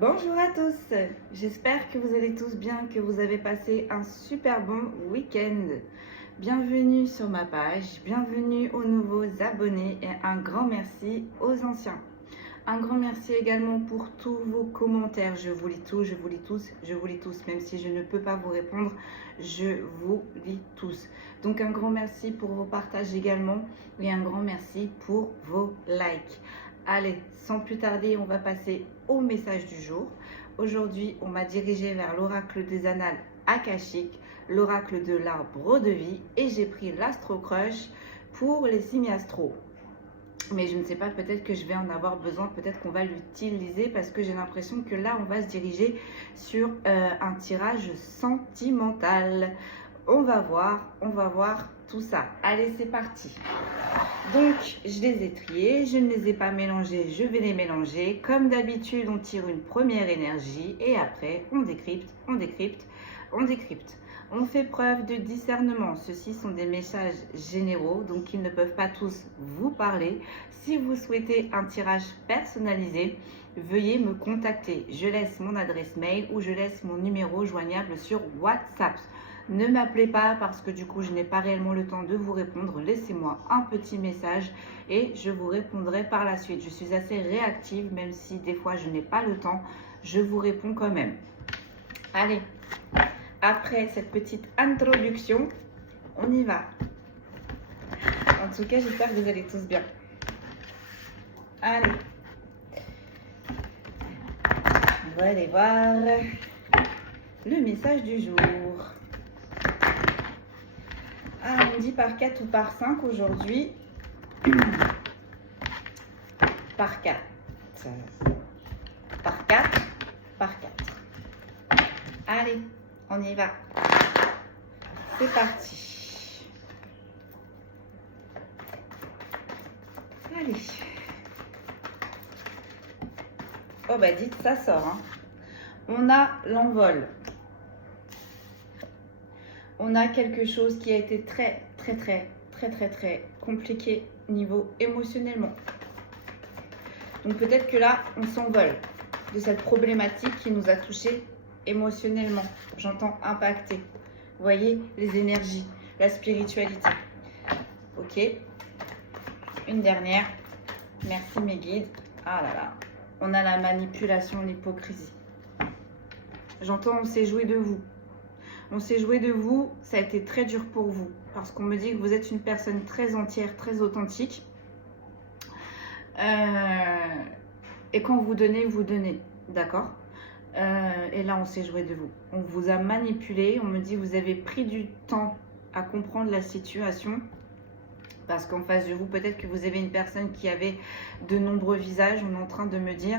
Bonjour à tous, j'espère que vous allez tous bien, que vous avez passé un super bon week-end. Bienvenue sur ma page, bienvenue aux nouveaux abonnés et un grand merci aux anciens. Un grand merci également pour tous vos commentaires, je vous lis tous, je vous lis tous, je vous lis tous, même si je ne peux pas vous répondre, je vous lis tous. Donc un grand merci pour vos partages également et un grand merci pour vos likes. Allez, sans plus tarder, on va passer au message du jour. Aujourd'hui, on m'a dirigé vers l'oracle des annales akashiques, l'oracle de l'arbre de vie et j'ai pris l'Astro Crush pour les signes astro. Mais je ne sais pas, peut-être que je vais en avoir besoin, peut-être qu'on va l'utiliser parce que j'ai l'impression que là, on va se diriger sur un tirage sentimental. On va voir tout ça. Allez, c'est parti. Donc, je les ai triés, je ne les ai pas mélangés, je vais les mélanger. Comme d'habitude, on tire une première énergie et après, on décrypte, on décrypte, on décrypte. On fait preuve de discernement. Ceux-ci sont des messages généraux, donc ils ne peuvent pas tous vous parler. Si vous souhaitez un tirage personnalisé, veuillez me contacter. Je laisse mon adresse mail ou je laisse mon numéro joignable sur WhatsApp. Ne m'appelez pas parce que du coup, je n'ai pas réellement le temps de vous répondre. Laissez-moi un petit message et je vous répondrai par la suite. Je suis assez réactive, même si des fois, je n'ai pas le temps. Je vous réponds quand même. Allez, après cette petite introduction, on y va. En tout cas, j'espère que vous allez tous bien. Allez. On va aller voir le message du jour. Ah, on dit par 4 ou par 5 aujourd'hui. Par 4. Par 4. Par 4. Allez, on y va. C'est parti. Allez. Oh bah dites, ça sort. Hein. On a l'envol. On a quelque chose qui a été très compliqué niveau émotionnellement. Donc peut-être que là, on s'envole de cette problématique qui nous a touchés émotionnellement. J'entends impacter. Vous voyez, les énergies, la spiritualité. Ok. Une dernière. Merci mes guides. Ah là là. On a la manipulation, l'hypocrisie. J'entends, on s'est joué de vous. On s'est joué de vous, ça a été très dur pour vous. Parce qu'on me dit que vous êtes une personne très entière, très authentique. Et quand vous donnez. D'accord. Et là, on s'est joué de vous. On vous a manipulé. On me dit que vous avez pris du temps à comprendre la situation. Parce qu'en face de vous, peut-être que vous avez une personne qui avait de nombreux visages, on est en train de me dire,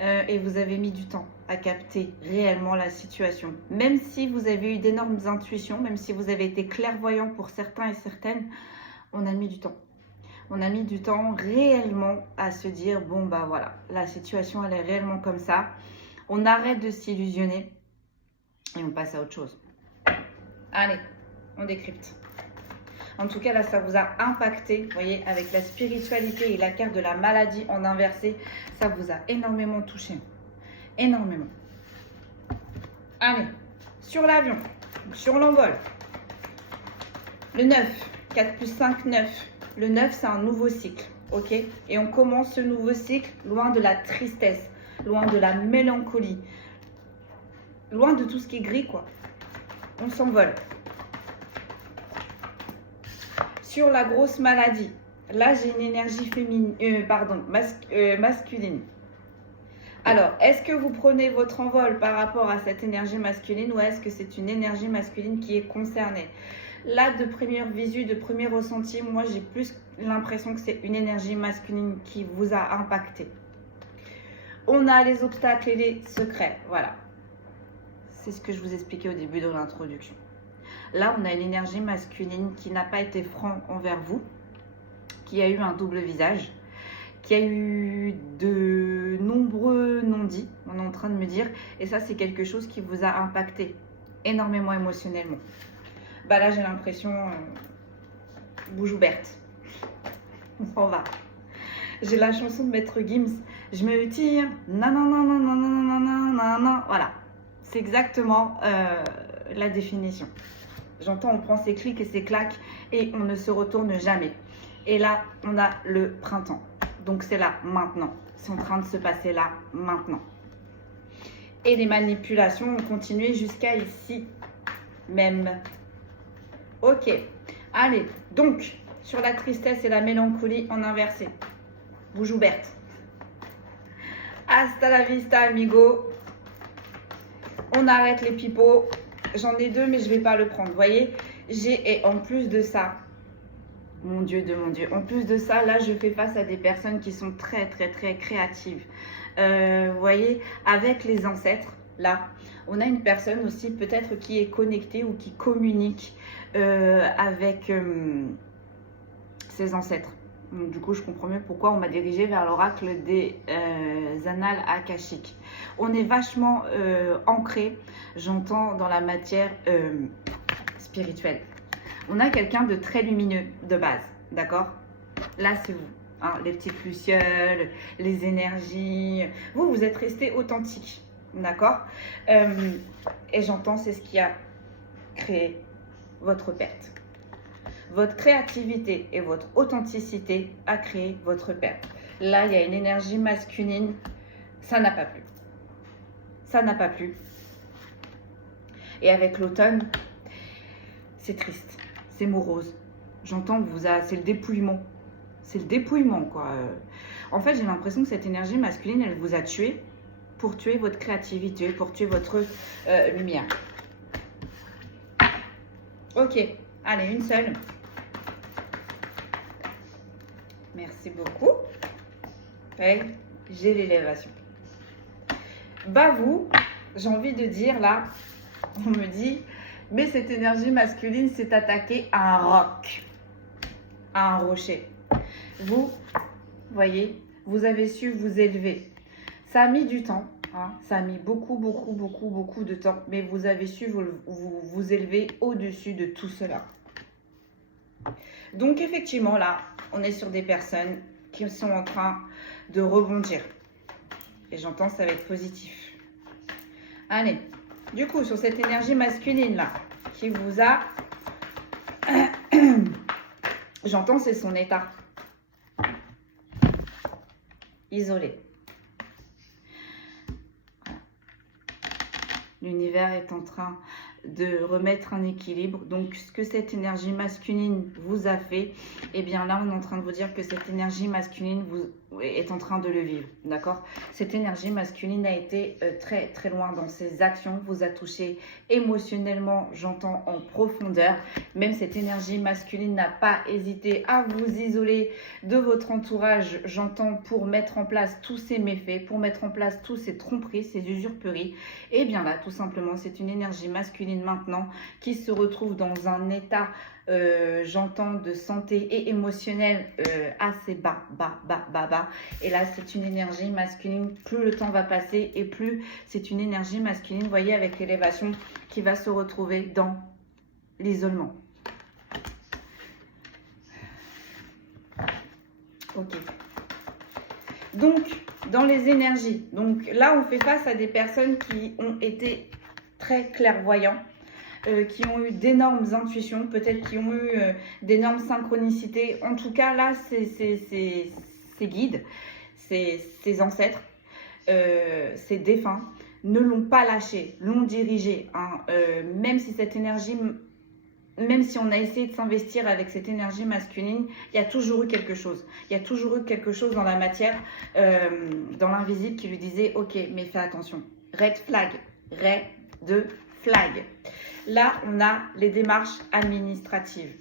et vous avez mis du temps à capter réellement la situation. Même si vous avez eu d'énormes intuitions, même si vous avez été clairvoyant pour certains et certaines, on a mis du temps. On a mis du temps réellement à se dire, bon bah voilà, la situation elle est réellement comme ça. On arrête de s'illusionner et on passe à autre chose. Allez, on décrypte. En tout cas, là, ça vous a impacté, vous voyez, avec la spiritualité et la carte de la maladie en inversé, ça vous a énormément touché. Énormément. Allez, sur l'avion, sur l'envol. Le 9, 4 plus 5, 9. Le 9, c'est un nouveau cycle, ok? Et on commence ce nouveau cycle loin de la tristesse, loin de la mélancolie, loin de tout ce qui est gris, quoi. On s'envole. Sur la grosse maladie, là j'ai une énergie masculine. Alors, est-ce que vous prenez votre envol par rapport à cette énergie masculine ou est-ce que c'est une énergie masculine qui est concernée? Là, de première visu, de premier ressenti, moi j'ai plus l'impression que c'est une énergie masculine qui vous a impacté. On a les obstacles et les secrets, voilà. C'est ce que je vous expliquais au début de l'introduction. Là, on a une énergie masculine qui n'a pas été franc envers vous, qui a eu un double visage, qui a eu de nombreux non-dits, on est en train de me dire, et ça, c'est quelque chose qui vous a impacté énormément émotionnellement. Bah là, j'ai l'impression, bouche ouverte, on s'en va. J'ai la chanson de Maître Gims, je me tire, nanana, nan. Voilà, c'est exactement la définition. J'entends, on prend ses clics et ses claques et on ne se retourne jamais. Et là, on a le printemps. Donc c'est là, maintenant. C'est en train de se passer là, maintenant. Et les manipulations ont continué jusqu'à ici même. Ok. Allez, donc, sur la tristesse et la mélancolie en inversé. Bouge ouverte. Hasta la vista, amigo. On arrête les pipeaux. J'en ai deux, mais je ne vais pas le prendre. Vous voyez, et en plus de ça, mon Dieu de mon Dieu, en plus de ça, là, je fais face à des personnes qui sont très, très, très créatives. Vous voyez, avec les ancêtres, là, on a une personne aussi peut-être qui est connectée ou qui communique avec ses ancêtres. Donc, du coup, je comprends mieux pourquoi on m'a dirigée vers l'oracle des annales akashiques. On est vachement ancré, j'entends, dans la matière spirituelle. On a quelqu'un de très lumineux de base, d'accord? Là, c'est vous. Hein, les petites lucioles, les énergies. Vous êtes resté authentique, d'accord? Et j'entends, c'est ce qui a créé votre perte. Votre créativité et votre authenticité a créé votre perte. Là, il y a une énergie masculine. Ça n'a pas plu. Ça n'a pas plu. Et avec l'automne, c'est triste. C'est morose. J'entends, c'est le dépouillement. C'est le dépouillement, quoi. En fait, j'ai l'impression que cette énergie masculine, elle vous a tué pour tuer votre créativité, pour tuer votre lumière. Ok. Allez, une seule. Merci beaucoup. Okay. J'ai l'élévation. Bah vous, j'ai envie de dire là, on me dit, mais cette énergie masculine s'est attaquée à un roc, à un rocher. Vous voyez, vous avez su vous élever. Ça a mis du temps, hein, ça a mis beaucoup de temps, mais vous avez su vous élever au-dessus de tout cela. Donc effectivement, là, on est sur des personnes qui sont en train de rebondir. Et j'entends, ça va être positif. Allez, du coup, sur cette énergie masculine là, qui vous a... J'entends, c'est son état. Isolé. Voilà. L'univers est en train de remettre un équilibre. Donc, ce que cette énergie masculine vous a fait, eh bien là, on est en train de vous dire que cette énergie masculine est en train de le vivre, d'accord? Cette énergie masculine a été très, très loin dans ses actions, vous a touché émotionnellement, j'entends, en profondeur. Même cette énergie masculine n'a pas hésité à vous isoler de votre entourage, j'entends, pour mettre en place tous ces méfaits, pour mettre en place tous ces tromperies, ces usurperies. Et bien là, tout simplement, c'est une énergie masculine maintenant qui se retrouve dans un état, j'entends, de santé et émotionnel assez bas. Et là, c'est une énergie masculine, plus le temps va passer et plus c'est une énergie masculine, vous voyez, avec l'élévation, qui va se retrouver dans l'isolement. Ok. Donc, dans les énergies, donc là, on fait face à des personnes qui ont été très clairvoyants, qui ont eu d'énormes intuitions, peut-être qui ont eu d'énormes synchronicités. En tout cas, là, ces guides, ces ancêtres, ces défunts, ne l'ont pas lâché, l'ont dirigé. Hein, même si cette énergie, même si on a essayé de s'investir avec cette énergie masculine, il y a toujours eu quelque chose. Il y a toujours eu quelque chose dans la matière, dans l'invisible, qui lui disait « Ok, mais fais attention. Red flag. Red flag. » Là, on a les démarches administratives.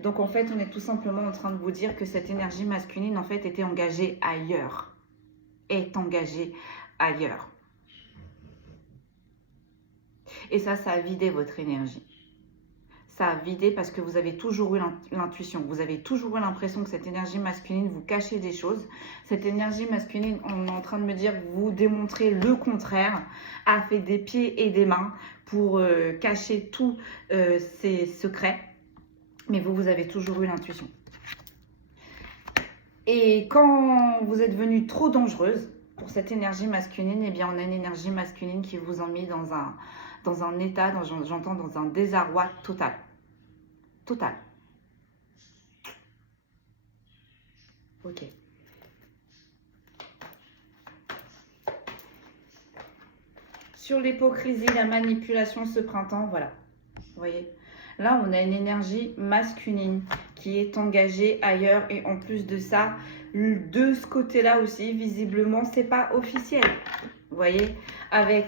Donc, en fait, on est tout simplement en train de vous dire que cette énergie masculine, en fait, était engagée ailleurs. Est engagée ailleurs. Et ça a vidé votre énergie. Ça a vidé parce que vous avez toujours eu l'intuition. Vous avez toujours eu l'impression que cette énergie masculine vous cachait des choses. Cette énergie masculine, on est en train de me dire, vous démontrez le contraire, a fait des pieds et des mains pour cacher tous ces secrets. Mais vous avez toujours eu l'intuition. Et quand vous êtes devenue trop dangereuse, pour cette énergie masculine, eh bien, on a une énergie masculine qui vous a mis dans un état, j'entends dans un désarroi total. Total. Ok. Sur l'hypocrisie, la manipulation ce printemps, voilà. Vous voyez? Là, on a une énergie masculine qui est engagée ailleurs. Et en plus de ça, de ce côté-là aussi, visiblement, c'est pas officiel. Vous voyez? Avec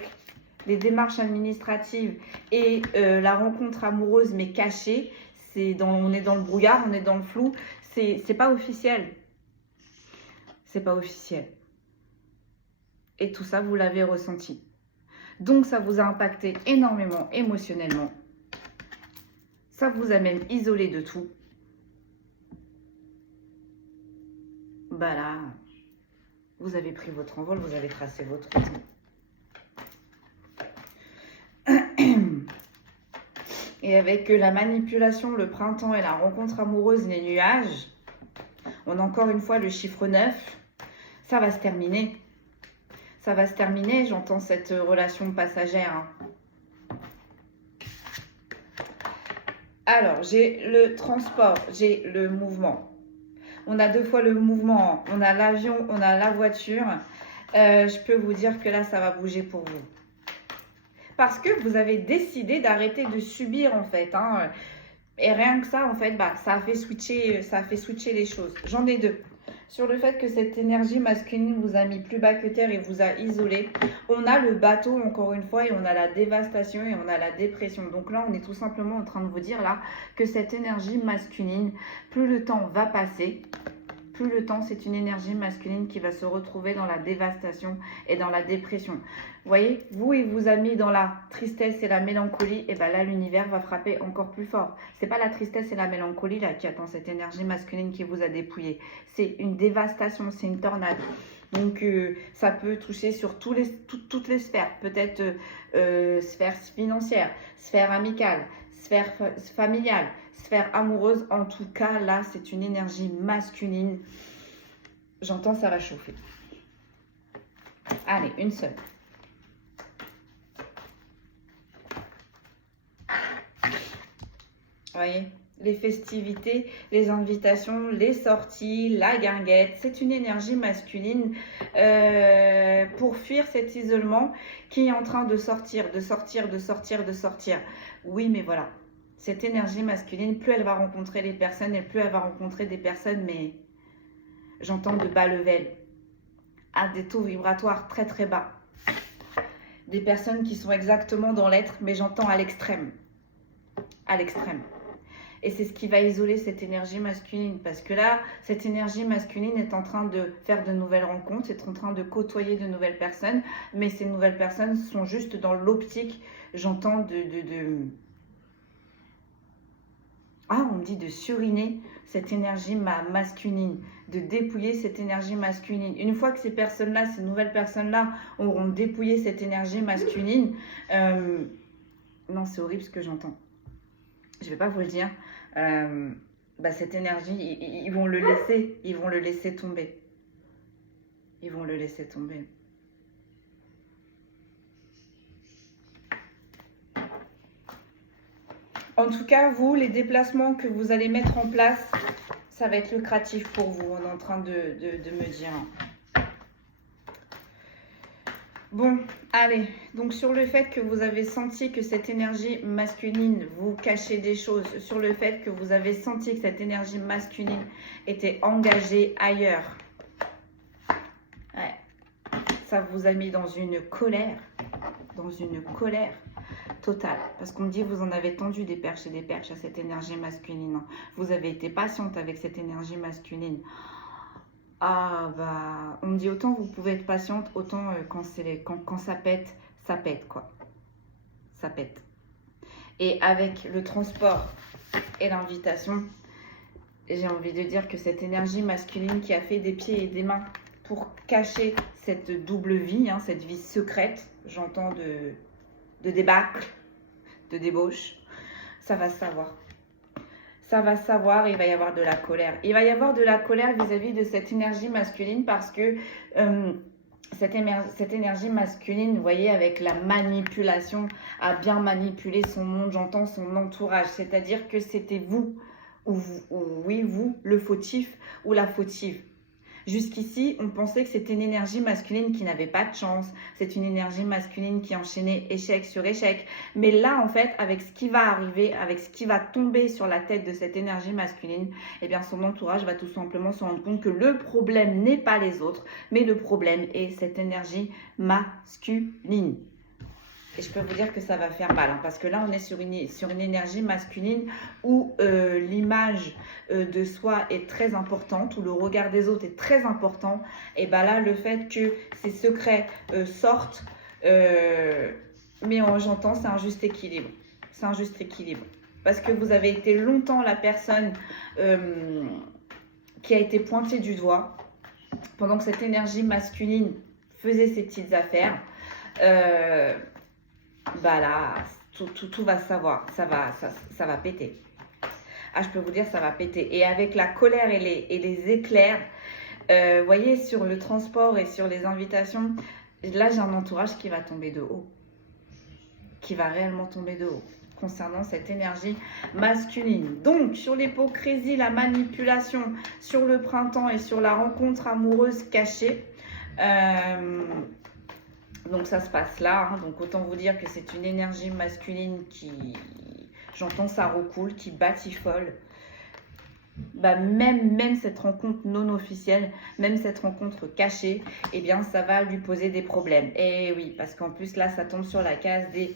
les démarches administratives et la rencontre amoureuse, mais cachée, on est dans le brouillard, on est dans le flou. C'est pas officiel. C'est pas officiel. Et tout ça, vous l'avez ressenti. Donc, ça vous a impacté énormément émotionnellement. Ça vous a même isolé de tout. Bah là, vous avez pris votre envol, vous avez tracé votre route. Et avec la manipulation, le printemps et la rencontre amoureuse, les nuages, on a encore une fois le chiffre 9. Ça va se terminer. Ça va se terminer, j'entends cette relation passagère. Hein. Alors, j'ai le transport, j'ai le mouvement. On a deux fois le mouvement. On a l'avion, on a la voiture. Je peux vous dire que là, ça va bouger pour vous. Parce que vous avez décidé d'arrêter de subir, en fait. Hein. Et rien que ça, en fait, bah, ça a fait switcher les choses. J'en ai deux. Sur le fait que cette énergie masculine vous a mis plus bas que terre et vous a isolé. On a le bateau, encore une fois, et on a la dévastation et on a la dépression. Donc là, on est tout simplement en train de vous dire là que cette énergie masculine, plus le temps va passer, plus le temps, c'est une énergie masculine qui va se retrouver dans la dévastation et dans la dépression. Vous voyez, vous, il vous a mis dans la tristesse et la mélancolie, et bien là, l'univers va frapper encore plus fort. C'est pas la tristesse et la mélancolie là qui attend cette énergie masculine qui vous a dépouillé. C'est une dévastation, c'est une tornade. Donc, ça peut toucher sur toutes les sphères. Peut-être sphère financière, sphère amicale, sphère familiale, sphère amoureuse. En tout cas, là, c'est une énergie masculine. J'entends, ça va chauffer. Allez, une seule. Vous voyez, les festivités, les invitations, les sorties, la guinguette, c'est une énergie masculine pour fuir cet isolement qui est en train de sortir. Oui, mais voilà, cette énergie masculine, plus elle va rencontrer les personnes et plus elle va rencontrer des personnes, mais j'entends de bas level, à des taux vibratoires très très bas. Des personnes qui sont exactement dans l'être, mais j'entends à l'extrême. À l'extrême. Et c'est ce qui va isoler cette énergie masculine. Parce que là, cette énergie masculine est en train de faire de nouvelles rencontres, est en train de côtoyer de nouvelles personnes. Mais ces nouvelles personnes sont juste dans l'optique, j'entends, Ah, on me dit de suriner cette énergie masculine, de dépouiller cette énergie masculine. Une fois que ces personnes-là, ces nouvelles personnes-là auront dépouillé cette énergie masculine, non, c'est horrible ce que j'entends. Je ne vais pas vous le dire, cette énergie, ils vont le laisser tomber. Ils vont le laisser tomber. En tout cas, vous, les déplacements que vous allez mettre en place, ça va être lucratif pour vous, on est en train de me dire. Bon, allez, donc sur le fait que vous avez senti que cette énergie masculine vous cachait des choses, sur le fait que vous avez senti que cette énergie masculine était engagée ailleurs, ouais, ça vous a mis dans une colère totale. Parce qu'on me dit, vous en avez tendu des perches et des perches à cette énergie masculine. Vous avez été patiente avec cette énergie masculine. Ah bah, on me dit autant vous pouvez être patiente, autant quand ça pète quoi. Ça pète. Et avec le transport et l'invitation, j'ai envie de dire que cette énergie masculine qui a fait des pieds et des mains pour cacher cette double vie, hein, cette vie secrète, j'entends de débâcle, de débauche, ça va se savoir. Ça va se savoir, il va y avoir de la colère. Il va y avoir de la colère vis-à-vis de cette énergie masculine parce que cette énergie masculine, vous voyez, avec la manipulation, à bien manipuler son monde, j'entends son entourage. C'est-à-dire que c'était vous, oui, vous, le fautif ou la fautive. Jusqu'ici, on pensait que c'était une énergie masculine qui n'avait pas de chance. C'est une énergie masculine qui enchaînait échec sur échec. Mais là, en fait, avec ce qui va arriver, avec ce qui va tomber sur la tête de cette énergie masculine, eh bien, son entourage va tout simplement se rendre compte que le problème n'est pas les autres, mais le problème est cette énergie masculine. Et je peux vous dire que ça va faire mal, hein, parce que là, on est sur une énergie masculine où l'image de soi est très importante, où le regard des autres est très important. Et bien là, le fait que ces secrets sortent, mais j'entends, c'est un juste équilibre. C'est un juste équilibre. Parce que vous avez été longtemps la personne qui a été pointée du doigt, pendant que cette énergie masculine faisait ses petites affaires. Bah là, tout va savoir, ça va péter. Ah, je peux vous dire, ça va péter. Et avec la colère et les éclairs, vous voyez, sur le transport et sur les invitations, là, j'ai un entourage qui va tomber de haut. Qui va réellement tomber de haut concernant cette énergie masculine. Donc, sur l'hypocrisie, la manipulation, sur le printemps et sur la rencontre amoureuse cachée, donc ça se passe là, hein. Donc autant vous dire que c'est une énergie masculine qui, j'entends ça recoule, qui batifole. Bah même cette rencontre non officielle, même cette rencontre cachée, eh bien ça va lui poser des problèmes. Et oui, parce qu'en plus là ça tombe sur la case des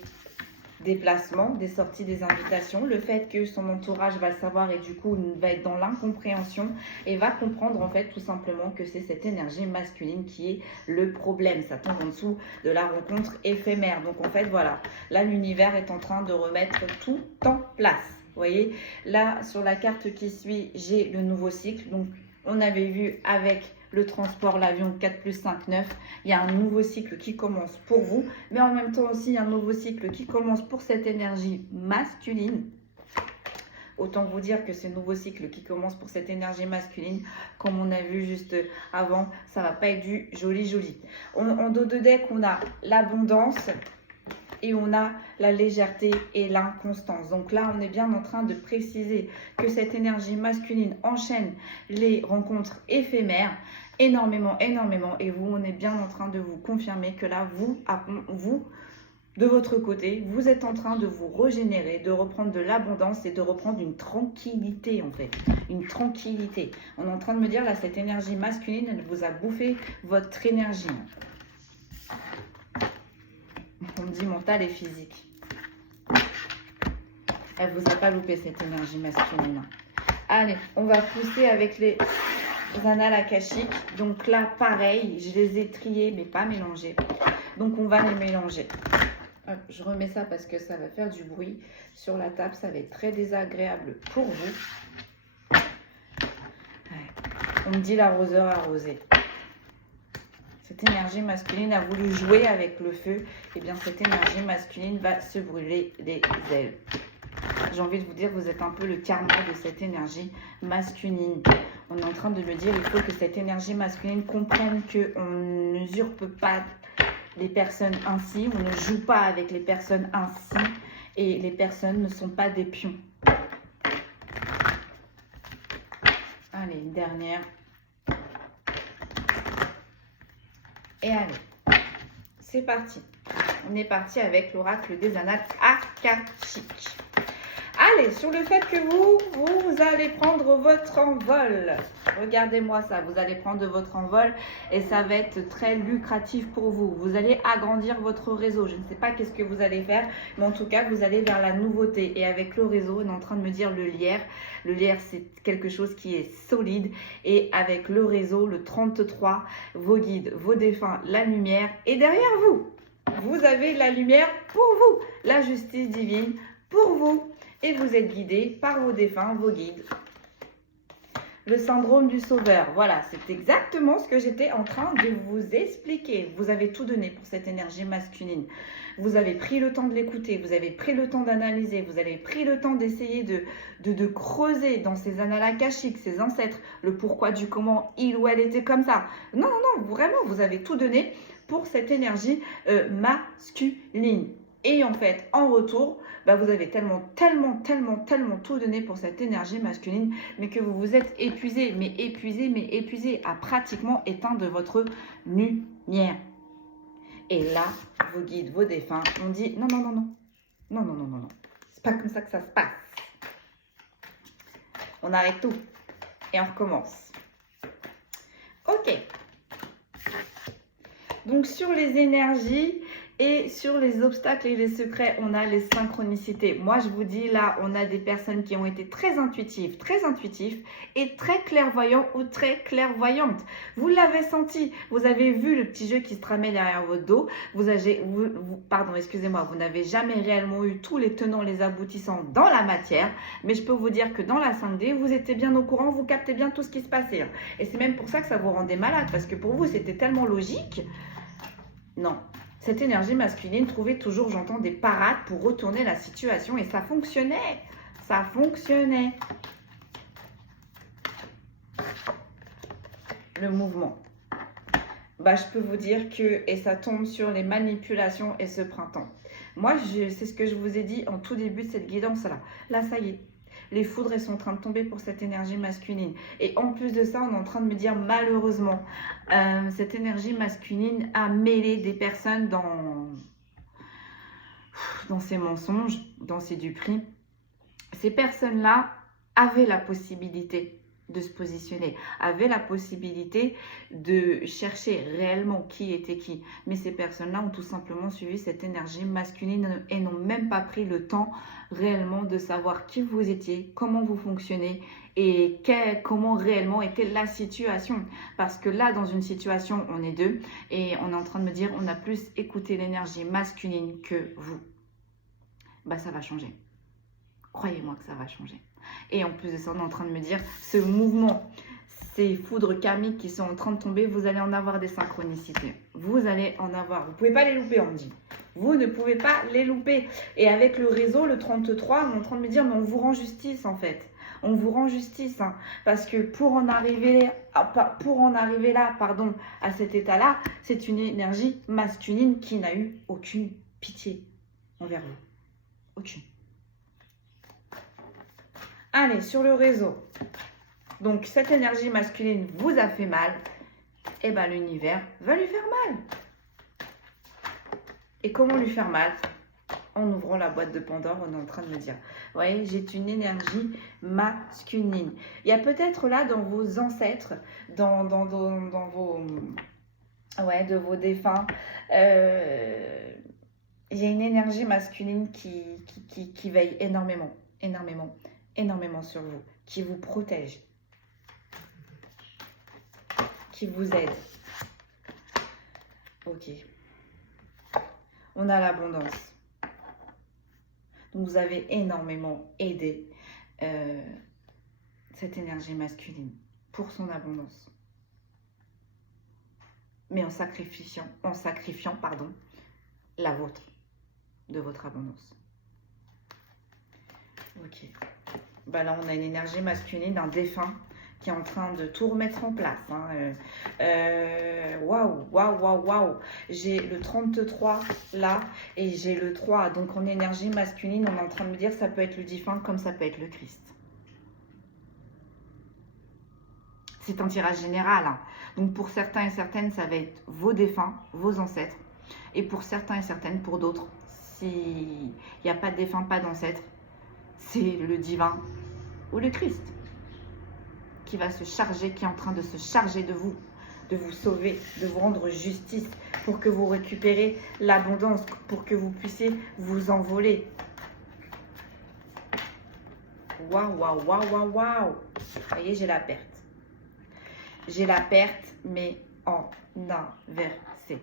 déplacements, des sorties, des invitations, le fait que son entourage va le savoir et du coup va être dans l'incompréhension et va comprendre en fait tout simplement que c'est cette énergie masculine qui est le problème. Ça tombe en dessous de la rencontre éphémère. Donc en fait voilà, là l'univers est en train de remettre tout en place. Vous voyez, là sur la carte qui suit, j'ai le nouveau cycle. Donc on avait vu avec le transport, l'avion 4+5=9, il y a un nouveau cycle qui commence pour vous, mais en même temps aussi un nouveau cycle qui commence pour cette énergie masculine. Autant vous dire que ce nouveau cycle qui commence pour cette énergie masculine, comme on a vu juste avant, ça va pas être du joli. En dos de deck, on a l'abondance et on a la légèreté et l'inconstance. Donc là, on est bien en train de préciser que cette énergie masculine enchaîne les rencontres éphémères énormément. Et vous, on est bien en train de vous confirmer que là, vous de votre côté, vous êtes en train de vous régénérer, de reprendre de l'abondance et de reprendre une tranquillité en fait. Une tranquillité. On est en train de me dire là, cette énergie masculine, elle vous a bouffé votre énergie. On me dit mentale et physique. Elle vous a pas loupé cette énergie masculine. Allez, on va pousser avec les annales akashiques. Donc là, pareil, je les ai triés, mais pas mélangés. Donc on va les mélanger. Hop, je remets ça parce que ça va faire du bruit sur la table. Ça va être très désagréable pour vous. Ouais. On me dit l'arroseur arrosé. Cette énergie masculine a voulu jouer avec le feu. Et bien cette énergie masculine va se brûler les ailes. J'ai envie de vous dire, vous êtes un peu le karma de cette énergie masculine. On est en train de me dire, il faut que cette énergie masculine comprenne qu'on n'usurpe pas les personnes ainsi, on ne joue pas avec les personnes ainsi, et les personnes ne sont pas des pions. Allez, une dernière. Et allez, c'est parti. On est parti avec l'oracle des annales akashiques. Allez, sur le fait que vous allez prendre votre envol. Regardez-moi ça, vous allez prendre votre envol et ça va être très lucratif pour vous. Vous allez agrandir votre réseau. Je ne sais pas qu'est-ce que vous allez faire, mais en tout cas, vous allez vers la nouveauté. Et avec le réseau, on est en train de me dire le lierre. Le lierre, c'est quelque chose qui est solide. Et avec le réseau, le 33, vos guides, vos défunts, la lumière. Et derrière vous, vous avez la lumière pour vous. La justice divine pour vous. Et vous êtes guidé par vos défunts, vos guides. Le syndrome du sauveur. Voilà, c'est exactement ce que j'étais en train de vous expliquer. Vous avez tout donné pour cette énergie masculine. Vous avez pris le temps de l'écouter, vous avez pris le temps d'analyser, vous avez pris le temps d'essayer de creuser dans ces annales akashiques, ces ancêtres, le pourquoi du comment il ou elle était comme ça. Non, non, non, vraiment, vous avez tout donné pour cette énergie masculine. Et en fait, en retour, bah vous avez tellement tout donné pour cette énergie masculine, mais que vous vous êtes épuisé, mais épuisé à pratiquement éteindre votre lumière. Et là, vos guides, vos défunts ont dit non, non, non, non, non, non, non, non, non. C'est pas comme ça que ça se passe. On arrête tout et on recommence. Ok. Donc sur les énergies et sur les obstacles et les secrets, on a les synchronicités. Moi, je vous dis là, on a des personnes qui ont été très intuitifs et très clairvoyants ou très clairvoyantes. Vous l'avez senti, vous avez vu le petit jeu qui se tramait derrière votre dos. Pardon, excusez-moi, vous n'avez jamais réellement eu tous les tenants, les aboutissants dans la matière. Mais je peux vous dire que dans la 5D, vous étiez bien au courant, vous captez bien tout ce qui se passait. Et c'est même pour ça que ça vous rendait malade, parce que pour vous, c'était tellement logique. Non. Cette énergie masculine trouvait toujours, j'entends, des parades pour retourner la situation et ça fonctionnait. Ça fonctionnait. Le mouvement. Bah, je peux vous dire que, et ça tombe sur les manipulations et ce printemps. Moi, c'est ce que je vous ai dit en tout début de cette guidance-là. Là, ça y est. Les foudres, elles sont en train de tomber pour cette énergie masculine. Et en plus de ça, on est en train de me dire, malheureusement, cette énergie masculine a mêlé des personnes dans ces mensonges, dans ces duperies. Ces personnes-là avaient la possibilité de se positionner, avaient la possibilité de chercher réellement qui était qui. Mais ces personnes-là ont tout simplement suivi cette énergie masculine et n'ont même pas pris le temps réellement de savoir qui vous étiez, comment vous fonctionnez et comment réellement était la situation. Parce que là, dans une situation, on est deux et on est en train de me dire on a plus écouté l'énergie masculine que vous. Bah, ça va changer. Croyez-moi que ça va changer. Et en plus de ça, on est en train de me dire, ce mouvement, ces foudres karmiques qui sont en train de tomber, vous allez en avoir des synchronicités. Vous allez en avoir. Vous ne pouvez pas les louper, on me dit. Vous ne pouvez pas les louper. Et avec le réseau, le 33, on est en train de me dire, mais on vous rend justice en fait. On vous rend justice. Hein, parce que pour en arriver là, à cet état-là, c'est une énergie masculine qui n'a eu aucune pitié envers vous. Aucune. Allez, sur le réseau. Donc, cette énergie masculine vous a fait mal. Et bien, l'univers va lui faire mal. Et comment lui faire mal? En ouvrant la boîte de Pandore, on est en train de me dire, vous voyez, j'ai une énergie masculine. Il y a peut-être là, dans vos ancêtres, dans vos... Ouais, de vos défunts, il y a une énergie masculine qui veille énormément sur vous, qui vous protège, qui vous aide. Ok. On a l'abondance. Donc vous avez énormément aidé cette énergie masculine pour son abondance. Mais en sacrifiant, la vôtre, de votre abondance. Ok. Bah là, on a une énergie masculine d'un défunt qui est en train de tout remettre en place. Waouh. J'ai le 33 là et j'ai le 3. Donc en énergie masculine, on est en train de me dire que ça peut être le défunt comme ça peut être le Christ. C'est un tirage général. Hein. Donc pour certains et certaines, ça va être vos défunts, vos ancêtres. Et pour certains et certaines, pour d'autres, s'il n'y a pas de défunt, pas d'ancêtre, c'est le divin ou le Christ qui va se charger, qui est en train de se charger de vous sauver, de vous rendre justice pour que vous récupérez l'abondance, pour que vous puissiez vous envoler. Waouh. Vous voyez, j'ai la perte. J'ai la perte, mais en inversé.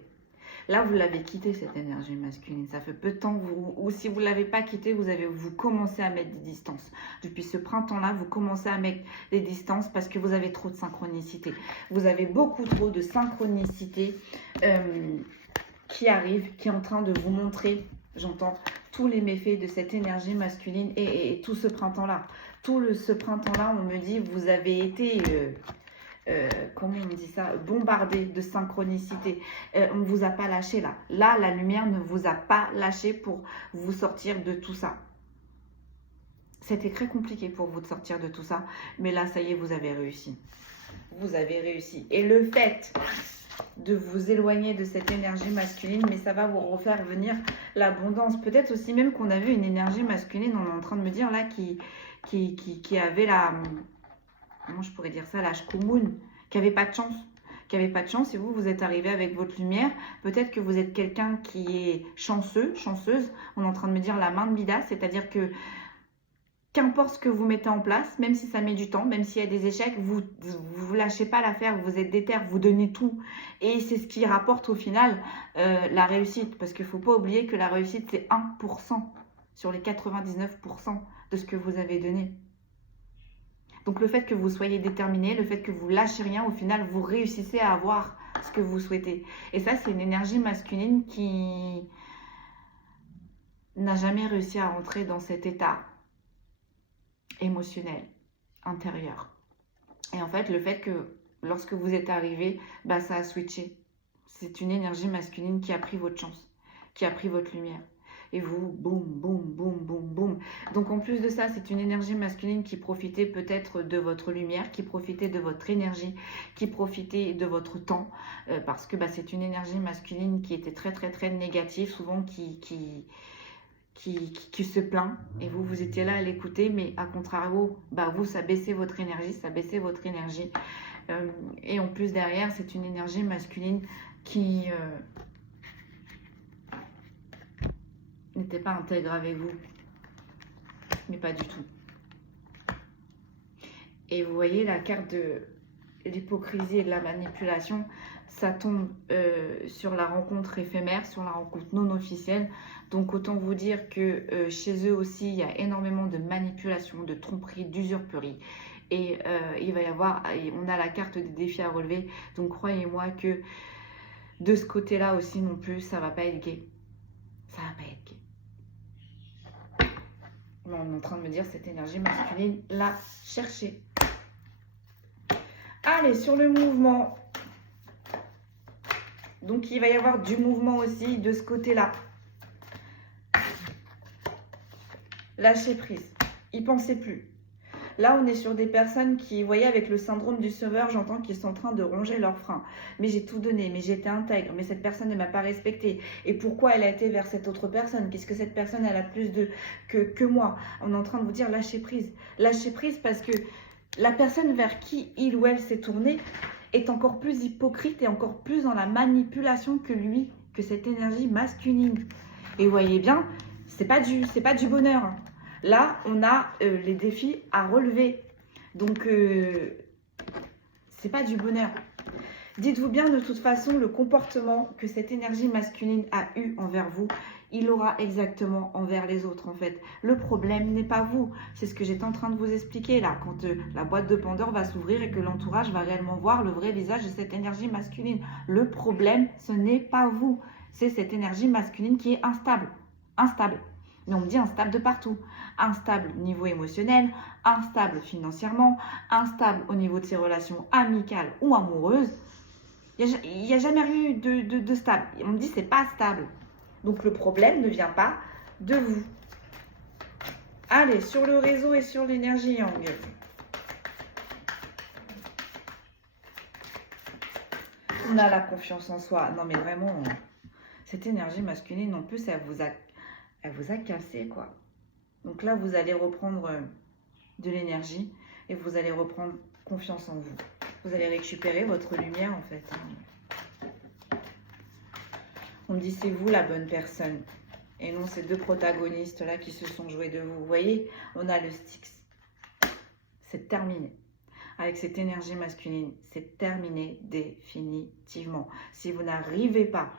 Là, vous l'avez quitté, cette énergie masculine. Ça fait peu de temps que ou si vous ne l'avez pas quitté, vous commencez à mettre des distances. Depuis ce printemps-là, vous commencez à mettre des distances parce que vous avez trop de synchronicité. Vous avez beaucoup trop de synchronicité qui arrive, qui est en train de vous montrer, j'entends, tous les méfaits de cette énergie masculine et tout ce printemps-là. Ce printemps-là, on me dit, vous avez été... comment on dit ça, bombardé de synchronicité. On ne vous a pas lâché là. Là, la lumière ne vous a pas lâché pour vous sortir de tout ça. C'était très compliqué pour vous de sortir de tout ça. Mais là, ça y est, vous avez réussi. Vous avez réussi. Et le fait de vous éloigner de cette énergie masculine, mais ça va vous refaire venir l'abondance. Peut-être aussi même qu'on avait une énergie masculine, on est en train de me dire là, qui avait la... Comment je pourrais dire ça, la shkumun, qui n'avait pas de chance. Qui n'avait pas de chance et vous êtes arrivé avec votre lumière. Peut-être que vous êtes quelqu'un qui est chanceux, chanceuse. On est en train de me dire la main de Midas, c'est-à-dire que qu'importe ce que vous mettez en place, même si ça met du temps, même s'il y a des échecs, vous lâchez pas l'affaire, vous êtes déter, vous donnez tout. Et c'est ce qui rapporte au final la réussite. Parce qu'il ne faut pas oublier que la réussite, c'est 1% sur les 99% de ce que vous avez donné. Donc le fait que vous soyez déterminé, le fait que vous lâchez rien, au final, vous réussissez à avoir ce que vous souhaitez. Et ça, c'est une énergie masculine qui n'a jamais réussi à rentrer dans cet état émotionnel, intérieur. Et en fait, le fait que lorsque vous êtes arrivé, bah, ça a switché. C'est une énergie masculine qui a pris votre chance, qui a pris votre lumière. Et vous, boum, boum, boum, boum, boum. Donc en plus de ça, c'est une énergie masculine qui profitait peut-être de votre lumière, qui profitait de votre énergie, qui profitait de votre temps. Parce que bah, c'est une énergie masculine qui était très, très, très négative, souvent qui se plaint. Et vous étiez là à l'écouter, mais à contrario, bah, vous, ça baissait votre énergie, ça baissait votre énergie. Et en plus derrière, c'est une énergie masculine qui... n'était pas intègre avec vous, mais pas du tout. Et vous voyez la carte de l'hypocrisie et de la manipulation, ça tombe sur la rencontre éphémère, sur la rencontre non officielle. Donc autant vous dire que chez eux aussi, il y a énormément de manipulation, de tromperie, d'usurperie. Et il va y avoir, on a la carte des défis à relever. Donc croyez-moi que de ce côté-là aussi non plus, ça va pas être gai. Ça va pas être gai. On est en train de me dire cette énergie masculine, la chercher. Allez, sur le mouvement. Donc, il va y avoir du mouvement aussi de ce côté-là. Lâcher prise. Y pensez plus. Là, on est sur des personnes qui, vous voyez, avec le syndrome du sauveur, j'entends qu'ils sont en train de ronger leurs freins. Mais j'ai tout donné, mais j'étais intègre, mais cette personne ne m'a pas respectée. Et pourquoi elle a été vers cette autre personne? Qu'est-ce que cette personne, elle a plus que moi? On est en train de vous dire lâcher prise. Lâcher prise parce que la personne vers qui il ou elle s'est tournée est encore plus hypocrite et encore plus dans la manipulation que lui, que cette énergie masculine. Et vous voyez bien, c'est pas du bonheur, hein. Là, on a les défis à relever. Donc, c'est pas du bonheur. Dites-vous bien, de toute façon, le comportement que cette énergie masculine a eu envers vous, il l'aura exactement envers les autres, en fait. Le problème n'est pas vous. C'est ce que j'étais en train de vous expliquer, là. Quand la boîte de Pandore va s'ouvrir et que l'entourage va réellement voir le vrai visage de cette énergie masculine. Le problème, ce n'est pas vous. C'est cette énergie masculine qui est instable. Instable. Mais on me dit instable de partout. Instable au niveau émotionnel, instable financièrement, instable au niveau de ses relations amicales ou amoureuses. Il n'y a jamais eu de stable. On me dit c'est pas stable. Donc le problème ne vient pas de vous. Allez, sur le réseau et sur l'énergie yang. On a la confiance en soi. Non mais vraiment, cette énergie masculine en plus, elle vous a cassé, quoi. Donc là, vous allez reprendre de l'énergie et vous allez reprendre confiance en vous. Vous allez récupérer votre lumière, en fait. On me dit, c'est vous la bonne personne. Et non, ces deux protagonistes-là qui se sont joués de vous. Vous voyez, on a le Styx. C'est terminé. Avec cette énergie masculine, c'est terminé définitivement. Si vous n'arrivez pas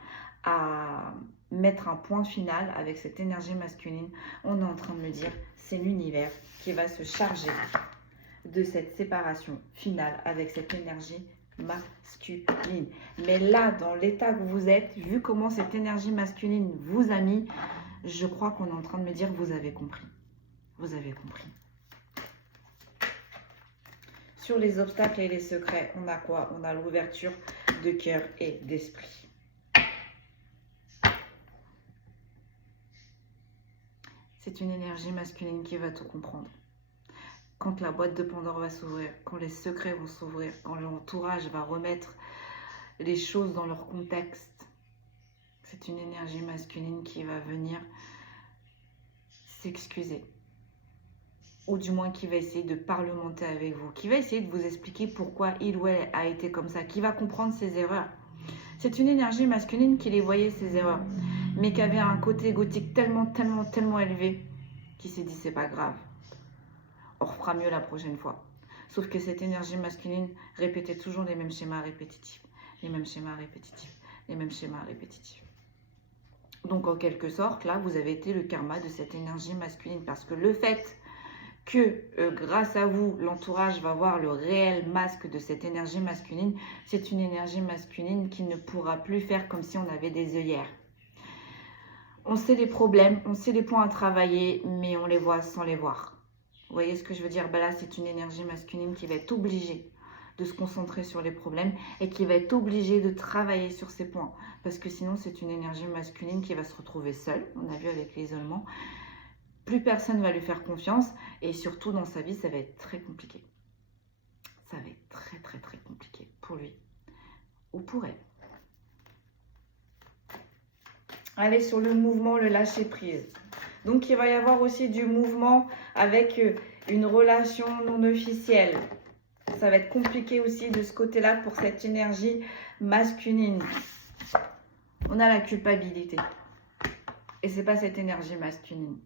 à mettre un point final avec cette énergie masculine, on est en train de me dire, c'est l'univers qui va se charger de cette séparation finale avec cette énergie masculine. Mais là, dans l'état que vous êtes, vu comment cette énergie masculine vous a mis, je crois qu'on est en train de me dire, vous avez compris. Vous avez compris. Sur les obstacles et les secrets, on a quoi? On a l'ouverture de cœur et d'esprit. C'est une énergie masculine qui va tout comprendre. Quand la boîte de Pandore va s'ouvrir, quand les secrets vont s'ouvrir, quand l'entourage va remettre les choses dans leur contexte, c'est une énergie masculine qui va venir s'excuser. Ou du moins qui va essayer de parlementer avec vous, qui va essayer de vous expliquer pourquoi il ou elle a été comme ça, qui va comprendre ses erreurs. C'est une énergie masculine qui les voyait, ses erreurs, mais qui avait un côté égotique tellement élevé, qui s'est dit c'est pas grave, on refera mieux la prochaine fois. Sauf que cette énergie masculine répétait toujours les mêmes schémas répétitifs, les mêmes schémas répétitifs, les mêmes schémas répétitifs. Donc en quelque sorte, là, vous avez été le karma de cette énergie masculine, parce que le fait que grâce à vous, l'entourage va voir le réel masque de cette énergie masculine, c'est une énergie masculine qui ne pourra plus faire comme si on avait des œillères. On sait les problèmes, on sait les points à travailler, mais on les voit sans les voir. Vous voyez ce que je veux dire? Ben là, c'est une énergie masculine qui va être obligée de se concentrer sur les problèmes et qui va être obligée de travailler sur ces points. Parce que sinon, c'est une énergie masculine qui va se retrouver seule. On a vu avec l'isolement. Plus personne ne va lui faire confiance et surtout dans sa vie, ça va être très compliqué. Ça va être très compliqué pour lui ou pour elle. Allez sur le mouvement, le lâcher prise. Donc il va y avoir aussi du mouvement avec une relation non officielle. Ça va être compliqué aussi de ce côté-là pour cette énergie masculine. On a la culpabilité. Et c'est pas cette énergie masculine.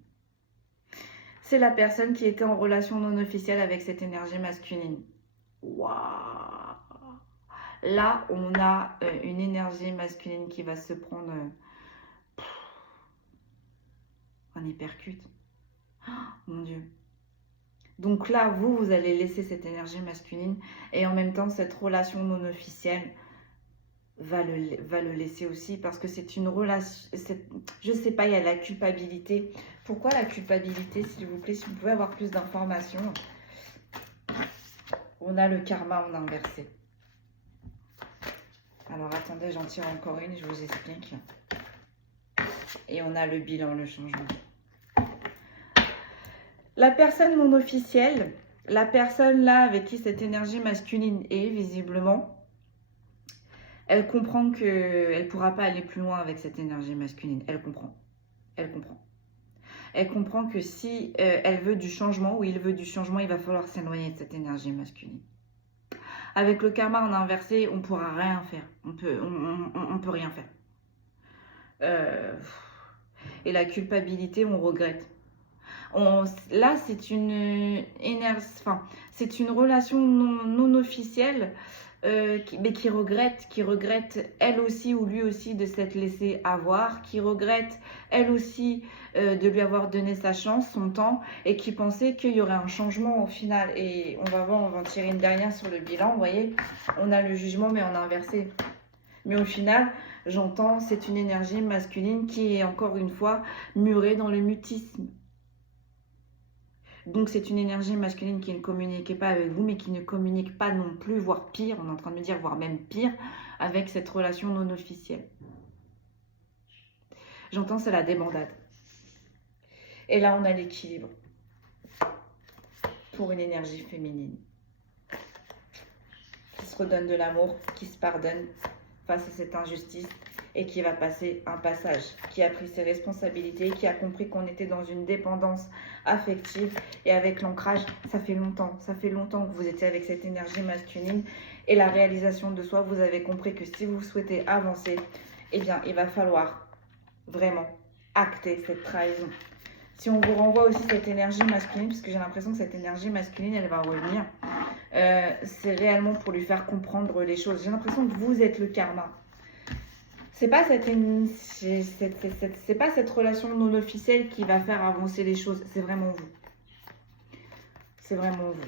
C'est la personne qui était en relation non officielle avec cette énergie masculine. Waouh! Là, on a une énergie masculine qui va se prendre en hypercute. Oh, mon Dieu. Donc là, vous allez laisser cette énergie masculine et en même temps, cette relation non officielle va le laisser aussi parce que c'est une relation, je sais pas, il y a la culpabilité. Pourquoi la culpabilité, s'il vous plaît, si vous pouvez avoir plus d'informations? On a le karma en inversé. Alors attendez, j'en tire encore une, je vous explique. Et on a le bilan, le changement. La personne non officielle, la personne là avec qui cette énergie masculine est visiblement, elle comprend qu'elle ne pourra pas aller plus loin avec cette énergie masculine. Elle comprend. Elle comprend. Elle comprend que si elle veut du changement ou il veut du changement, il va falloir s'éloigner de cette énergie masculine. Avec le karma en inversé, on ne pourra rien faire. On peut rien faire. Et la culpabilité, on regrette. Là, c'est une énergie, enfin, c'est une relation non officielle. Mais qui regrette elle aussi ou lui aussi de s'être laissé avoir, qui regrette elle aussi de lui avoir donné sa chance, son temps, et qui pensait qu'il y aurait un changement au final. Et on va voir, on va en tirer une dernière sur le bilan, vous voyez, on a le jugement mais en inversé. Mais au final, j'entends, c'est une énergie masculine qui est encore une fois murée dans le mutisme. Donc c'est une énergie masculine qui ne communiquait pas avec vous, mais qui ne communique pas non plus, voire pire, on est en train de me dire, voire même pire, avec cette relation non officielle. J'entends, c'est la débandade. Et là, on a l'équilibre pour une énergie féminine qui se redonne de l'amour, qui se pardonne face à cette injustice et qui va passer un passage, qui a pris ses responsabilités, qui a compris qu'on était dans une dépendance affective et avec l'ancrage, ça fait longtemps que vous étiez avec cette énergie masculine et la réalisation de soi, vous avez compris que si vous souhaitez avancer, eh bien, il va falloir vraiment acter cette trahison. Si on vous renvoie aussi cette énergie masculine, parce que j'ai l'impression que cette énergie masculine, elle va revenir, c'est réellement pour lui faire comprendre les choses. J'ai l'impression que vous êtes le karma. C'est pas c'est pas cette relation non officielle qui va faire avancer les choses. C'est vraiment vous. C'est vraiment vous.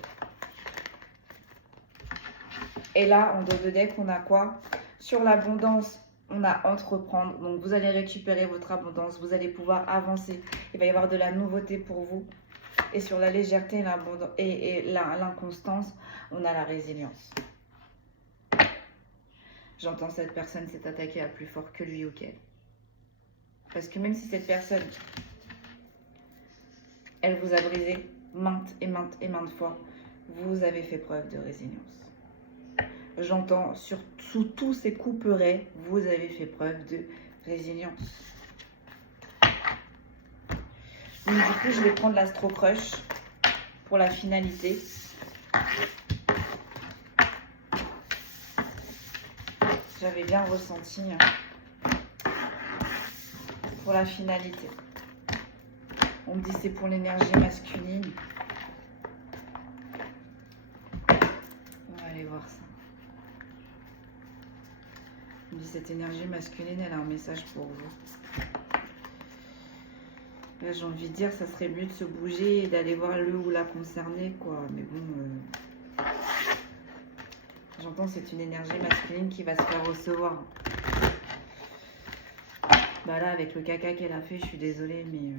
Et là, en dos de deck, on a quoi? Sur l'abondance, on a entreprendre. Donc, vous allez récupérer votre abondance. Vous allez pouvoir avancer. Il va y avoir de la nouveauté pour vous. Et sur la légèreté et l'inconstance, on a la résilience. J'entends cette personne s'est attaquée à plus fort que lui ou qu'elle. Parce que même si cette personne, elle vous a brisé maintes et maintes fois, vous avez fait preuve de résilience. J'entends sous tous ces couperets, vous avez fait preuve de résilience. Donc du coup, je vais prendre l'Astro Crush pour la finalité. J'avais bien ressenti pour la finalité. On me dit c'est pour l'énergie masculine. On va aller voir ça. On me dit cette énergie masculine, elle a un message pour vous. Là, j'ai envie de dire, ça serait mieux de se bouger et d'aller voir le ou la concernée, quoi. Mais bon, j'entends c'est une énergie masculine qui va se faire recevoir. Bah là, avec le caca qu'elle a fait, je suis désolée, mais...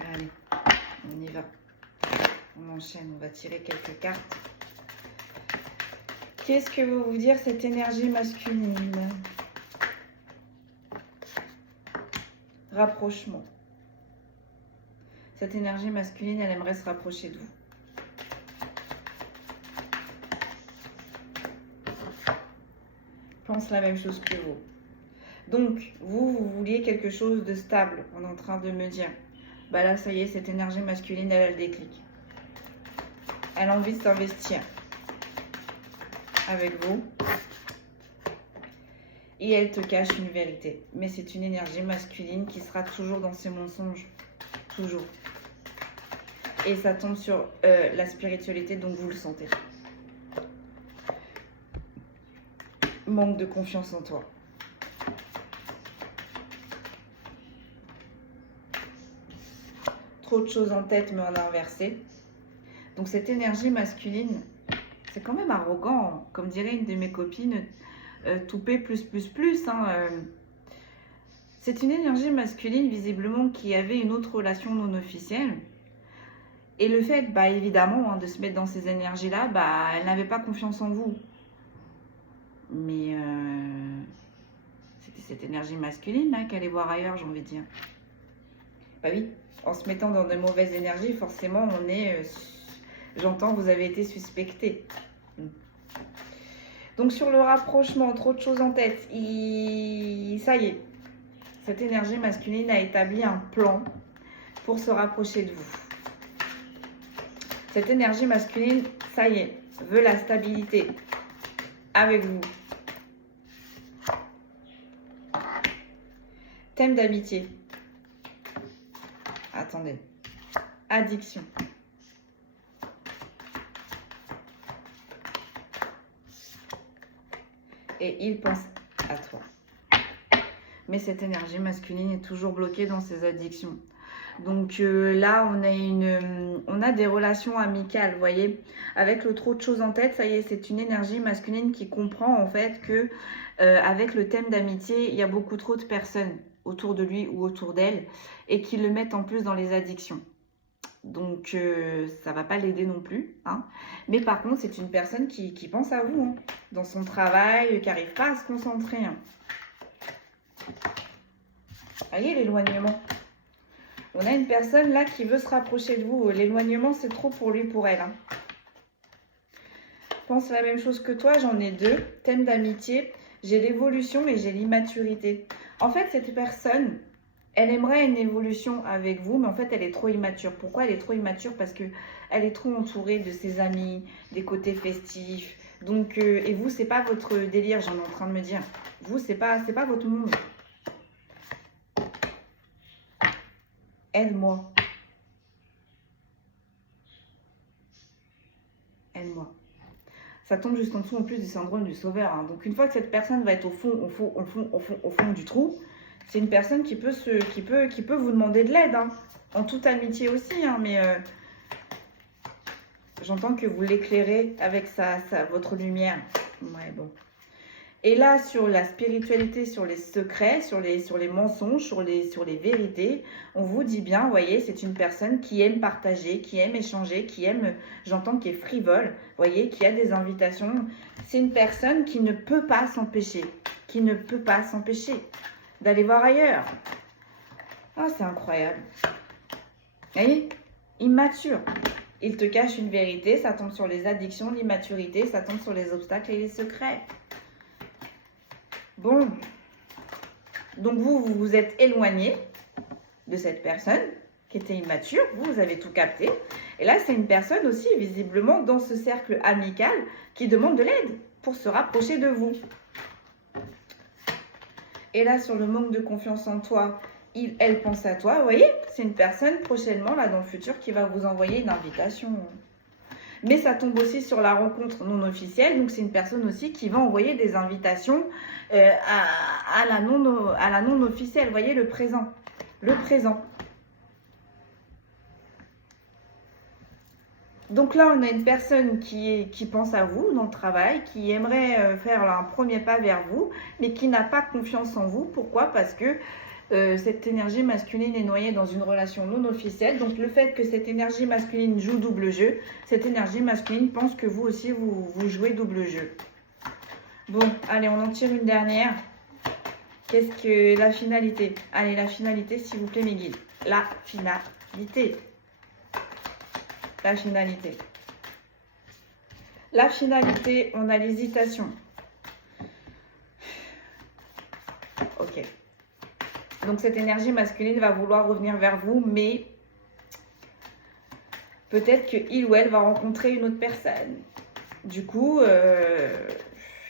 Allez, on y va. On enchaîne, on va tirer quelques cartes. Qu'est-ce que veut vous dire cette énergie masculine? Rapprochement. Cette énergie masculine, elle aimerait se rapprocher de vous. Pense la même chose que vous. Donc, vous vouliez quelque chose de stable. On est en train de me dire. Bah là, ça y est, cette énergie masculine, elle a le déclic. Elle a envie de s'investir avec vous. Et elle te cache une vérité. Mais c'est une énergie masculine qui sera toujours dans ses mensonges. Toujours. Et ça tombe sur la spiritualité, donc vous le sentez. Manque de confiance en toi. Trop de choses en tête, mais on a inversé. Donc cette énergie masculine, c'est quand même arrogant. Comme dirait une de mes copines, toupé plus. C'est une énergie masculine, visiblement, qui avait une autre relation non officielle. Et le fait, bah, évidemment, de se mettre dans ces énergies-là, bah, elle n'avait pas confiance en vous. Mais c'était cette énergie masculine là qu'elle allait voir ailleurs, j'ai envie de dire. Bah oui, en se mettant dans de mauvaises énergies, forcément, on est... j'entends, vous avez été suspecté. Donc sur le rapprochement, trop de choses en tête, ça y est. Cette énergie masculine a établi un plan pour se rapprocher de vous. Cette énergie masculine, ça y est, veut la stabilité avec vous. Thème d'amitié. Attendez. Addiction. Et il pense à toi. Mais cette énergie masculine est toujours bloquée dans ses addictions. Donc là, on a des relations amicales, vous voyez. Avec le trop de choses en tête, ça y est, c'est une énergie masculine qui comprend en fait que avec le thème d'amitié, il y a beaucoup trop de personnes autour de lui ou autour d'elle et qui le mettent en plus dans les addictions. Donc ça va pas l'aider non plus. Hein. Mais par contre, c'est une personne qui pense à vous, dans son travail, qui n'arrive pas à se concentrer. Hein. Vous voyez l'éloignement. On a une personne là qui veut se rapprocher de vous. L'éloignement, c'est trop pour lui, pour elle. Hein. Pense la même chose que toi, j'en ai deux. Thème d'amitié, j'ai l'évolution et j'ai l'immaturité. En fait, cette personne, elle aimerait une évolution avec vous, mais en fait, elle est trop immature. Pourquoi elle est trop immature? Parce qu'elle est trop entourée de ses amis, des côtés festifs. Donc, et vous, c'est pas votre délire, j'en ai en train de me dire. Vous, c'est pas votre monde. Aide-moi. Ça tombe juste en dessous en plus du syndrome du sauveur. Hein. Donc une fois que cette personne va être au fond du trou, c'est une personne qui peut vous demander de l'aide. Hein. En toute amitié aussi, hein, mais j'entends que vous l'éclairez avec votre lumière. Ouais, bon. Et là, sur la spiritualité, sur les secrets, sur les mensonges, sur les vérités, on vous dit bien, vous voyez, c'est une personne qui aime partager, qui aime échanger, qui aime, j'entends, qui est frivole, vous voyez, qui a des invitations. C'est une personne qui ne peut pas s'empêcher, d'aller voir ailleurs. Ah, c'est incroyable. Vous voyez, immature. Il te cache une vérité, ça tombe sur les addictions, l'immaturité, ça tombe sur les obstacles et les secrets. Bon, donc vous vous êtes éloigné de cette personne qui était immature, vous avez tout capté. Et là, c'est une personne aussi, visiblement, dans ce cercle amical qui demande de l'aide pour se rapprocher de vous. Et là, sur le manque de confiance en toi, elle pense à toi, vous voyez, c'est une personne prochainement, là, dans le futur, qui va vous envoyer une invitation. Mais ça tombe aussi sur la rencontre non officielle, donc c'est une personne aussi qui va envoyer des invitations à la non officielle, vous voyez, le présent. Donc là, on a une personne qui pense à vous dans le travail, qui aimerait faire un premier pas vers vous, mais qui n'a pas confiance en vous. Pourquoi? Parce que cette énergie masculine est noyée dans une relation non officielle. Donc le fait que cette énergie masculine joue double jeu, cette énergie masculine pense que vous aussi, vous jouez double jeu. Bon, allez, on en tire une dernière. Qu'est-ce que la finalité? Allez, la finalité, s'il vous plaît, mes guides. La finalité. La finalité. La finalité, on a l'hésitation. Ok. Donc cette énergie masculine va vouloir revenir vers vous, mais peut-être qu'il ou elle va rencontrer une autre personne. Du coup,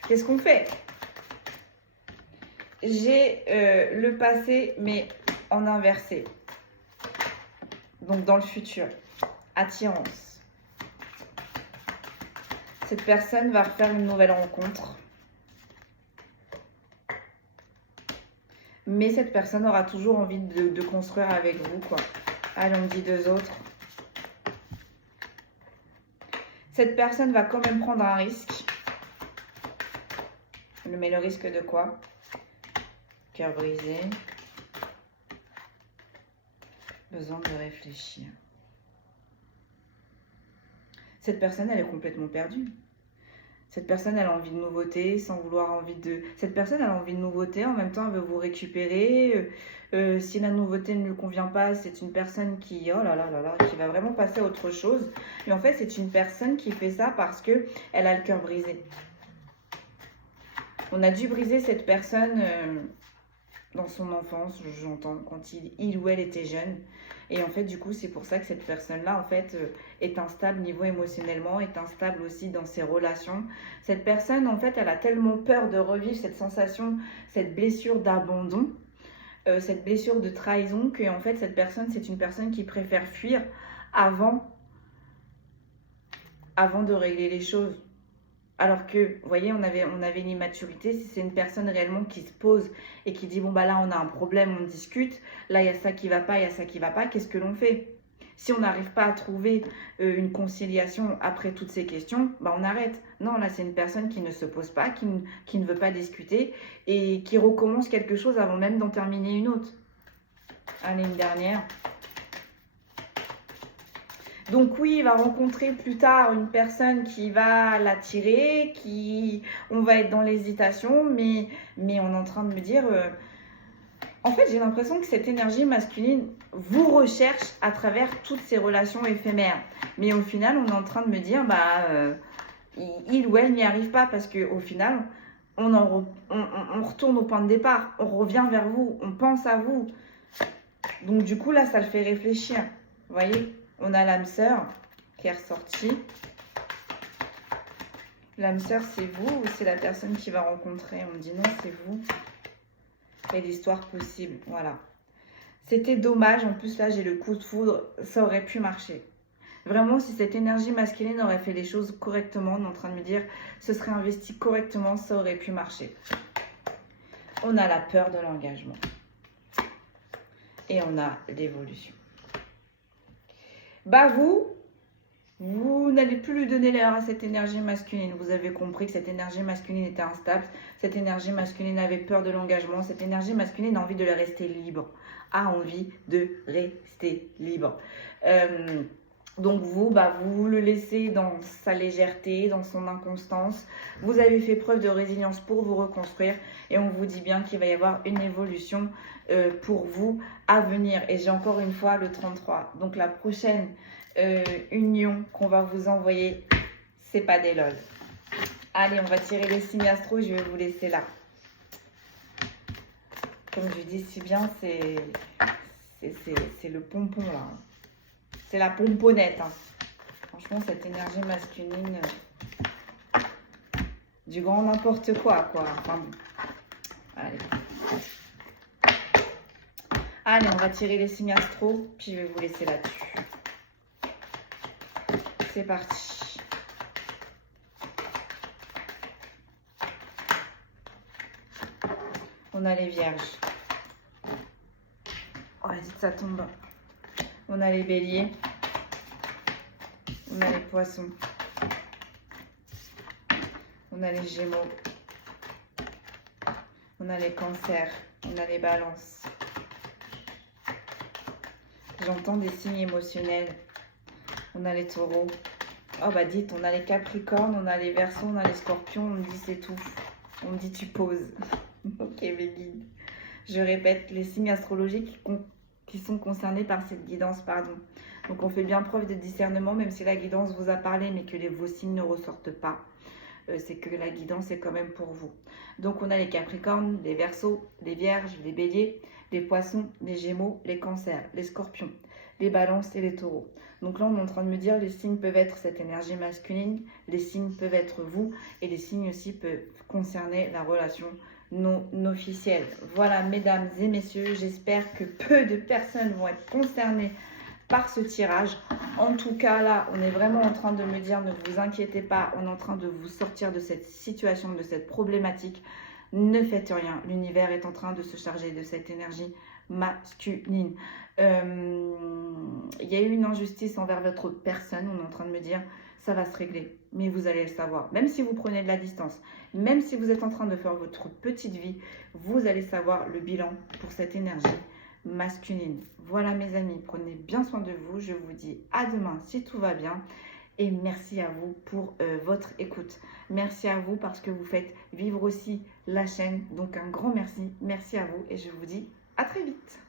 qu'est-ce qu'on fait? J'ai le passé, mais en inversé. Donc dans le futur. Attirance. Cette personne va refaire une nouvelle rencontre. Mais cette personne aura toujours envie de construire avec vous, quoi. Allez, on dit deux autres. Cette personne va quand même prendre un risque. Mais le risque de quoi? Cœur brisé. Besoin de réfléchir. Cette personne, elle est complètement perdue. Cette personne, elle a envie de nouveauté, sans vouloir envie de... Cette personne, elle a envie de nouveauté, en même temps, elle veut vous récupérer. Si la nouveauté ne lui convient pas, c'est une personne qui... Oh là là là là, qui va vraiment passer à autre chose. Et en fait, c'est une personne qui fait ça parce que elle a le cœur brisé. On a dû briser cette personne dans son enfance, j'entends, quand il ou elle était jeune. Et en fait, du coup, c'est pour ça que cette personne-là, en fait, est instable niveau émotionnellement, est instable aussi dans ses relations. Cette personne, en fait, elle a tellement peur de revivre cette sensation, cette blessure d'abandon, cette blessure de trahison, que en fait, cette personne, c'est une personne qui préfère fuir avant de régler les choses. Alors que, vous voyez, on avait une immaturité. Si c'est une personne réellement qui se pose et qui dit, bon, bah là, on a un problème, on discute. Là, il y a ça qui va pas, il y a ça qui va pas. Qu'est-ce que l'on fait? Si on n'arrive pas à trouver une conciliation après toutes ces questions, bah on arrête. Non, là, c'est une personne qui ne se pose pas, qui ne veut pas discuter et qui recommence quelque chose avant même d'en terminer une autre. Allez, une dernière. Donc oui, il va rencontrer plus tard une personne qui va l'attirer, on va être dans l'hésitation, mais on est en train de me dire... en fait, j'ai l'impression que cette énergie masculine vous recherche à travers toutes ces relations éphémères. Mais au final, on est en train de me dire, il ou elle n'y arrive pas parce qu'au final, on retourne au point de départ, on revient vers vous, on pense à vous. Donc du coup, là, ça le fait réfléchir, vous voyez ? On a l'âme sœur qui est ressortie. L'âme sœur, c'est vous ou c'est la personne qui va rencontrer? On me dit non, c'est vous. Et l'histoire possible, voilà. C'était dommage. En plus, là, j'ai le coup de foudre. Ça aurait pu marcher. Vraiment, si cette énergie masculine aurait fait les choses correctement, on est en train de me dire, ce serait investi correctement, ça aurait pu marcher. On a la peur de l'engagement. Et on a l'évolution. Bah vous n'allez plus lui donner l'heure à cette énergie masculine. Vous avez compris que cette énergie masculine était instable. Cette énergie masculine avait peur de l'engagement. Cette énergie masculine a envie de rester libre. A envie de rester libre. Donc vous le laissez dans sa légèreté, dans son inconstance. Vous avez fait preuve de résilience pour vous reconstruire. Et on vous dit bien qu'il va y avoir une évolution pour vous à venir. Et j'ai encore une fois le 33. Donc la prochaine union qu'on va vous envoyer, c'est pas des lol. Allez, on va tirer les signes astro, je vais vous laisser là. Comme je dis si bien, c'est le pompon là. C'est la pomponnette. Hein. Franchement, cette énergie masculine, du grand n'importe quoi. Enfin, allez. Allez, on va tirer les signes astro, puis je vais vous laisser là-dessus. C'est parti. On a les vierges. Oh, dites ça tombe. On a les béliers. On a les poissons. On a les gémeaux. On a les cancers. On a les balances. J'entends des signes émotionnels. On a les taureaux. Oh bah dites, on a les capricornes, on a les verseaux, on a les scorpions, on me dit c'est tout. On me dit tu poses. Ok mes guides. Je répète, les signes astrologiques qui sont concernés par cette guidance, pardon. Donc on fait bien preuve de discernement, même si la guidance vous a parlé, mais que vos signes ne ressortent pas. C'est que la guidance est quand même pour vous. Donc on a les capricornes, les verseaux, les vierges, les béliers, les poissons, les gémeaux, les cancers, les scorpions, les balances et les taureaux. Donc là, on est en train de me dire, les signes peuvent être cette énergie masculine, les signes peuvent être vous, et les signes aussi peuvent concerner la relation non officielle. Voilà, mesdames et messieurs, j'espère que peu de personnes vont être concernées par ce tirage. En tout cas, là, on est vraiment en train de me dire, ne vous inquiétez pas, on est en train de vous sortir de cette situation, de cette problématique. Ne faites rien, l'univers est en train de se charger de cette énergie masculine. Il y a eu une injustice envers votre personne, on est en train de me dire, ça va se régler, mais vous allez le savoir. Même si vous prenez de la distance, même si vous êtes en train de faire votre petite vie, vous allez savoir le bilan pour cette énergie masculine. Voilà mes amis, prenez bien soin de vous. Je vous dis à demain si tout va bien. Et merci à vous pour votre écoute. Merci à vous parce que vous faites vivre aussi la chaîne. Donc un grand merci. Merci à vous et je vous dis à très vite.